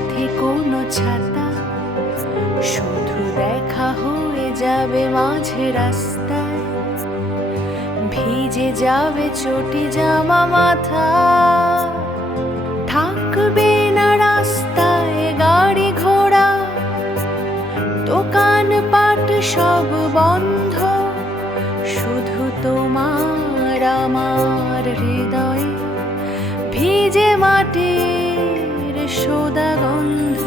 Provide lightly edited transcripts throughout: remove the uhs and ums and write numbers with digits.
সাথে কোনো ছাতা, শুধু দেখা হয়ে যাবে মাঝে রাস্তায়, ভিজে যাবে চটি জামা মাথা। থাকবে না রাস্তায় গাড়ি ঘোড়া, দোকান পাট সব বন্ধ, শুধু তোমার আমার হৃদয়ে ভিজে মাটির সোদা গন্ধ।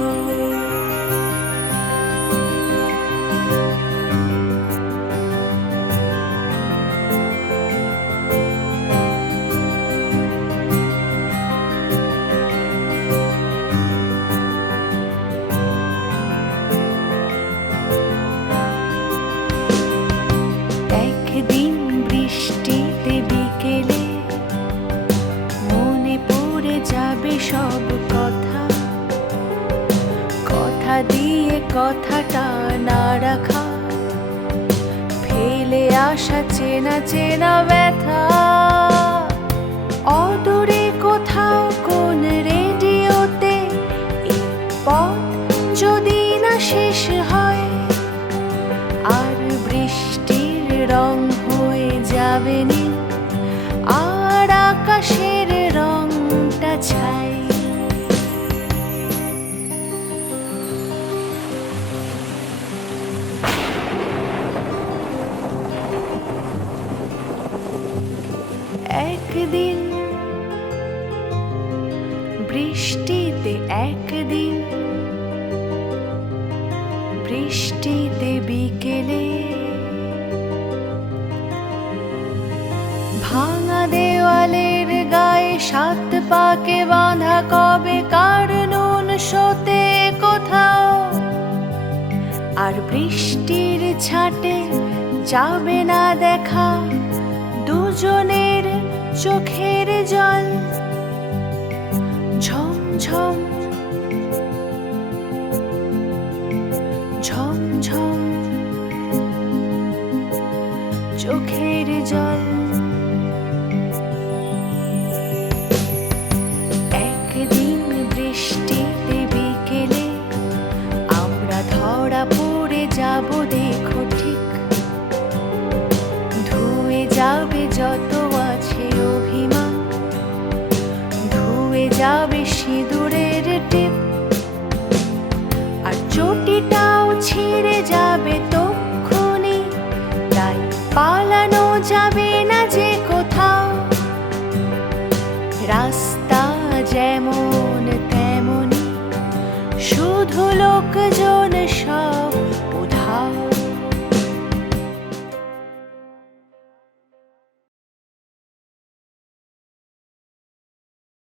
একদিন বৃষ্টিতে বিকেলে মনে পড়ে যাবে সব কথা, কথা দিয়ে কথাটা না রাখা, ফেলে আসা চেনা চেনা ব্যথা। অদূরে কোথাও কোন রেডিওতে এই পথ যদি না শেষ হয়, আর বৃষ্টির রং হয়ে যাবে নীল, আর আকাশের রংটা ছাই। একদিন বৃষ্টিতে, একদিন বৃষ্টিতে বিকেলে, ভাঙা দেওয়ালের গায়ে সাত পাকে বাঁধা কবে কার নুন শোতে কোথাও, আর বৃষ্টির ছাটে যাবে না দেখা দুজনের চোখের জল। ঝমঝম ঝমঝম চোখের জল। একদিন বৃষ্টিতে বিকেলে আমরা ধরা পড়ে যাব, দেখো ঠিক ধুয়ে যাবে যত আছে অভিমান, ধুয়ে যাবে সিঁদুরের টিপ, আর চটিটাও ছিঁড়ে যাবে তক্ষুনি, তাই পালানো যাবে না যে কোথাও। রাস্তা যেমন তেমনি, শুধু লোকজন সব